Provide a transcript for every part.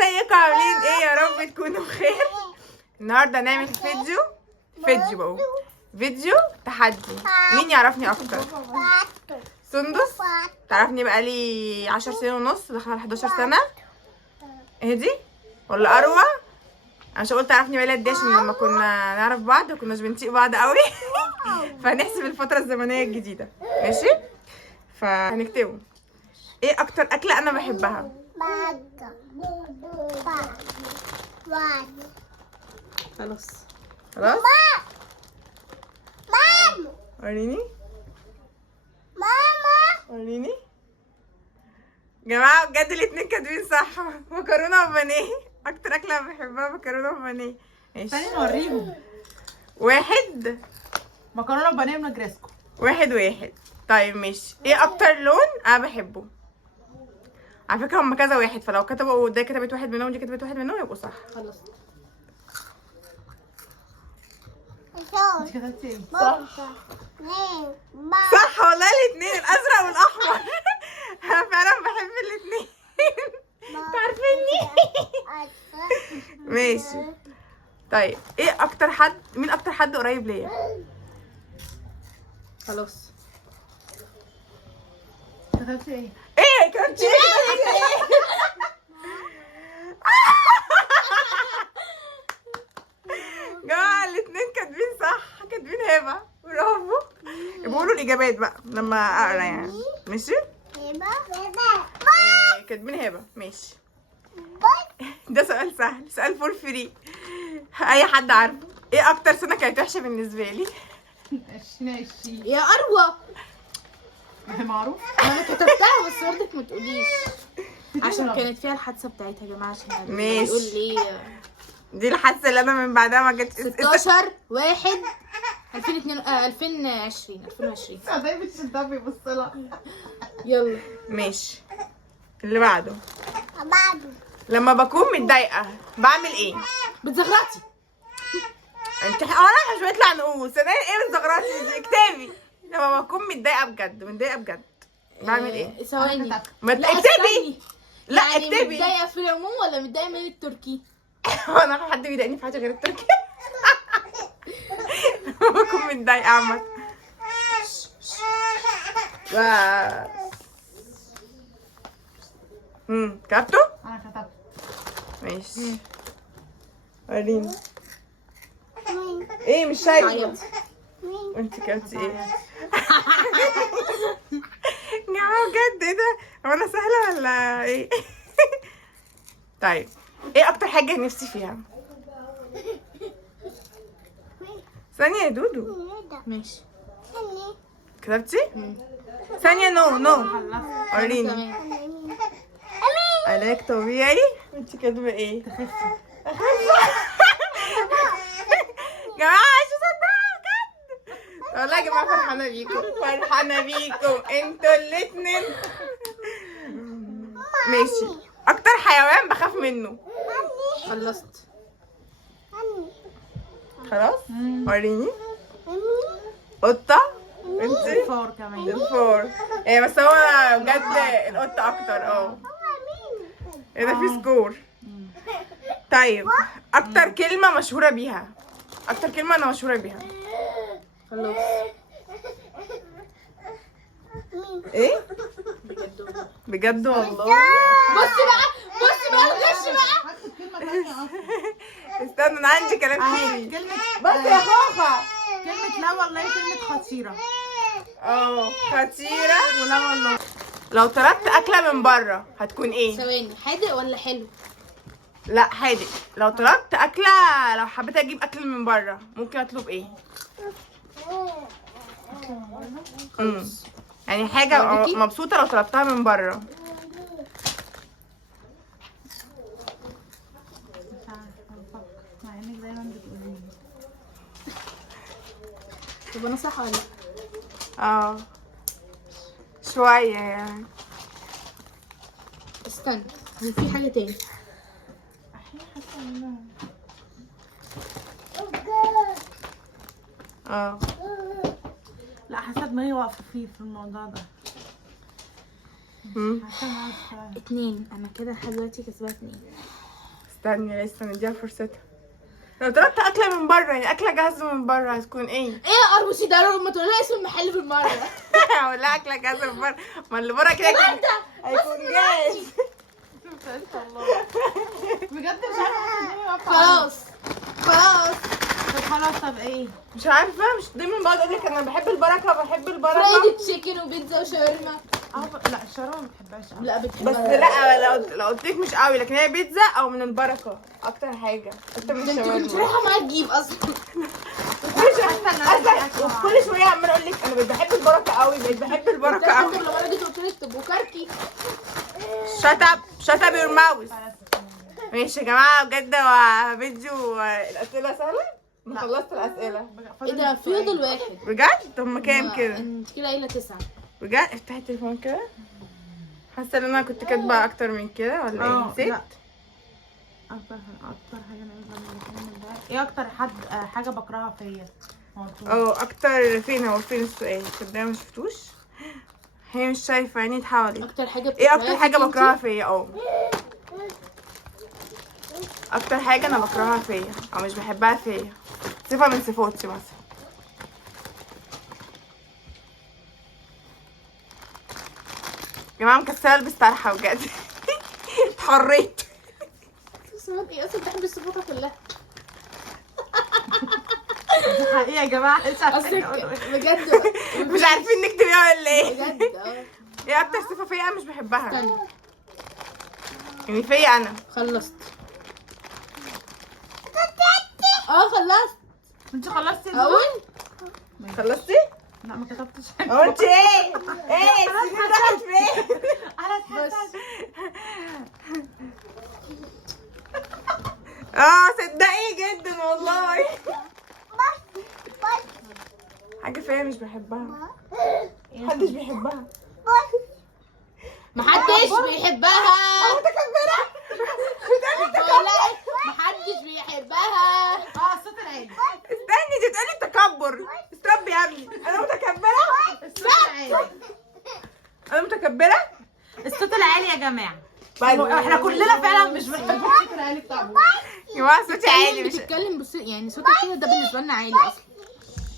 ازيكم عاملين ايه؟ يا رب تكونوا بخير. النهارده هنعمل فيديو تحدي. مين يعرفني اكتر؟ سندس تعرفني بقالي 10 سنين ونص، داخله على 11 سنه. هدي ولا اروى؟ انا مش قلت تعرفني بقالي قد ايه، عشان لما كنا نعرف بعض مكناش بنطيق بعض قوي. فهنحسب الفتره الزمنيه الجديده، ماشي؟ فهنكتبه ايه اكتر اكله انا بحبها. خلاص وريني وريني. جماعه بجد الاتنين كاتبين صح. مكرونه وبانيه، اكتر اكله بحبها مكرونه وبانيه. ماشي، تاني نوريهم. واحد مكرونه وبانيه من جريسكو. واحد. طيب ماشي، ايه اكتر لون انا بحبه؟ على فكره هم كذا واحد، فلو كتبوا ده كتبت واحد منهم دي كتبت واحد منهم يبقوا صح. خلاص. انت كتبتي ايه؟ صح والله الاتنين، الازرق والاحمر. انا فعلا بحب الاتنين. انتوا عارفيني. ماشي. طيب ايه اكتر حد، مين اكتر حد قريب ليا؟ خلاص. كتبتي ايه؟ ايه كنت جماعة الاتنين كاتبين صح، كاتبين هبة. برافو. بيقولوا الاجابات بقى لما اقرا يعني. ماشي. كاتبين هبة. ماشي. ده سؤال سهل، سؤال فور فري، اي حد عارفه. ايه اكتر سنة كانت وحشة بالنسبة لي؟ 2020. يا اروى معروف. انا كتبتها بس برضك ما تقوليش، عشان كانت فيها الحادثه بتاعتها يا جماعه. عشان ماشي. يقول لي دي الحادثة اللي انا من بعدها ما جتش. 16/1/2020. صدقني بتشدها بيبص لها. يلا ماشي، اللي بعده. لما بكون متضايقة بعمل ايه؟ بتزغرطي. انت انا مش بيطلع نقوص، انا ايه بتزغرطي دي؟ اكتبي. لما بكون متضايقة بجد بعمل ايه؟ ثواني. ما لا اكتبي. استني. لا يعني اكتبي. متضايقه في العموم ولا متضايقه من التركي؟ انا حد بيضايقني في حاجة غير التركي؟ لما بكون متضايقة عامة. بس. كتبته؟ انا كتبت. ماشي. وريني. ايه مش شايفة؟ عيط. وانت كتبتي ايه؟ جماعة بجد ايه ده؟ هو انا سهلة ولا ايه؟ طيب ايه اكتر حاجة نفسي فيها؟ ثانية يا دودو. ماشي. كتبتي؟ ثانية. نو خلصت. وريني. تمام. علاج طبيعي. انت كاتبة ايه؟ تخفي. جماعة مش مصدقة بجد. والله يا جماعة فرحانة بيكم انتوا الاتنين. ماشي. اكتر حيوان بخاف منه؟ خلصت. خلاص. وريني. قطة. انتي؟ فور كمان. الفور. ايه بس هو بجد القطة اكتر. ايه ده في سكور. طيب اكتر كلمة مشهورة بيها؟ اكتر كلمة انا مشهورة بيها؟ خلاص. ايه؟ بجد والله. بصي بقى الغش بقى. هكتب كلمه تانية اصلا. استنى انا عندي كلام كتير. كلمه بس يا خوخة. كلمه لا والله، كلمه خطيره. خطيرة. ولا والله. لو طلبت اكلة من بره هتكون ايه؟ ثواني، حادق ولا حلو؟ لا حادق. لو طلبت اكلة، لو حبيت اجيب اكل من بره ممكن اطلب ايه؟ يعني حاجة باربيكي؟ مبسوطة لو طلبتها من بره. مش عارفه بفكر، مع انك دايما بتقولي لي. طب انا صح ولا لا؟ شوية يعني. استنى، هو في حاجه تاني. حاسه ان لا، حاسه دماغي واقفه فيه في الموضوع ده. حاسه ان انا 2. انا كده لحد دلوقتي كسبانه 2. استني لسه نديها فرصتها. لو طلبت اكله من بره، يعني اكله جاهزه من بره، هتكون ايه؟ ايه يا اربوسي ده لما تقول لها اسم المحل بالمره. ولا اكله جاهزه من بره، ما اللي بره كده هيكون جاهز. بجد مش عارفه خلاص خلاص. طب خلاص، طب ايه؟ مش عارفه، مش دايما بقعد اقول لك انا بحب البركه بحب البركه. فرايدي تشيكن وبيتزا وشاورما. لا الشاورما ما بتحبهاش أوي. لا بتحبها. بس لا، لو قلت لك مش قوي، لكن هي بيتزا او من البركه اكتر حاجه، اكتر من انت كنت الشاورما. رايحه معاك تجيب اصلا. اصلا كل شويه عماله اقول لك انا بقيت بحب البركه قوي، بقيت بحب البركه قوي. لما انا جيت قلت لك تبقوا كاركي. شut up your mouth. ماشي يا جماعه، بجد هو فيديو الاسئله سهله. انا خلصت الاسئله ايه ده فضل واحد. بجد. هم كام كده؟ انت كده قايله 9. بجد افتحي التليفون كده. حاسه ان انا كنت كاتبه اكتر من كده ولا ايه؟ نسيت. لا. اكتر حاجه ايه اكتر حاجه بكرهها فيا؟ اكتر فين؟ هو فين السؤال؟ تصدقي ما شفتوش. هي مش شايفه، عيني اتحولت. اكتر حاجه ايه اكتر حاجه فيكي بكرهها فيا؟ اكتر حاجه انا بكرهها فيا او مش بحبها فيا، صفه من صفاتي مثلا. يا جماعه مكسله البس طرحه بجد. اتحريت. صفات ايه اصلا؟ بحب الصفات كلها دي حقيقه يا جماعه. مش اصلا عارفه بجد. مش عارفين نكتبها ولا ايه؟ بجد ايه اكتر صفه فيا انا مش بحبها؟ استنى يعني فيا انا. خلصت. خلصت. انت خلصتي؟ اقول خلصتي؟ لا ما كتبتش. هو انت ايه؟ السنين راحت فين؟ انا بس صدقي جدا والله. حاجه فيا مش بحبها، محدش بيحبها. محدش بيحبها. متكبره. لا محدش بيحبها. الصوت العالي. استني، دي بتقولي تكبر. استرب يا ابني. انا متكبره. الصوت العالي. انا متكبره. الصوت العالي يا جماعه. بعد احنا كلنا فعلا مش بنحب الصوت العالي بتاعنا. يا جماعه صوتي عالي. مش بتتكلم بس يعني صوتك كده ده بالنسبه لنا عالي اصلا.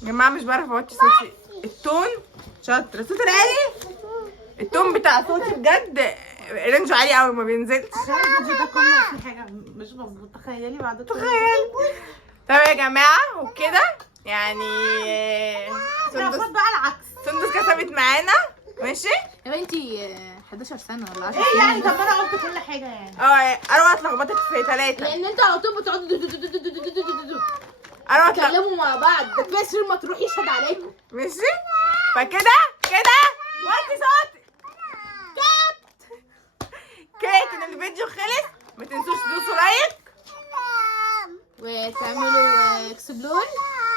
يا جماعه مش بعرف اوطي صوتي. التون شاطره. الصوت العالي، التون بتاع صوتي بجد رينجه عالي قوي، ما بينزلش. الفيديو ده كله في حاجه مش مظبوطه. تخيلي بعد تخيل. طب يا جماعه وبكده يعني المفروض بقى العكس. سندس كسبت معانا. ماشي. يا بنتي 11 سنه ولا 10 ايه سنين. يعني؟ طب ما انا قلت كل حاجه يعني. اروى اتلخبطت في 3. لان انت على طول بتقعدوا اروى تتكلموا مع بعض. ده كفايه سرير ما تروح يشهد عليكم. ماشي. فكده وطي صوتي. كده ان الفيديو خلص. ما تنسوش تدوسوا لايك وتعملوا اكسبلور.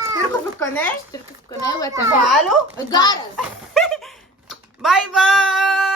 اشتركوا في القناه، اشتركوا في القناه وتعملوا وفعلوا الجرس. باي باي.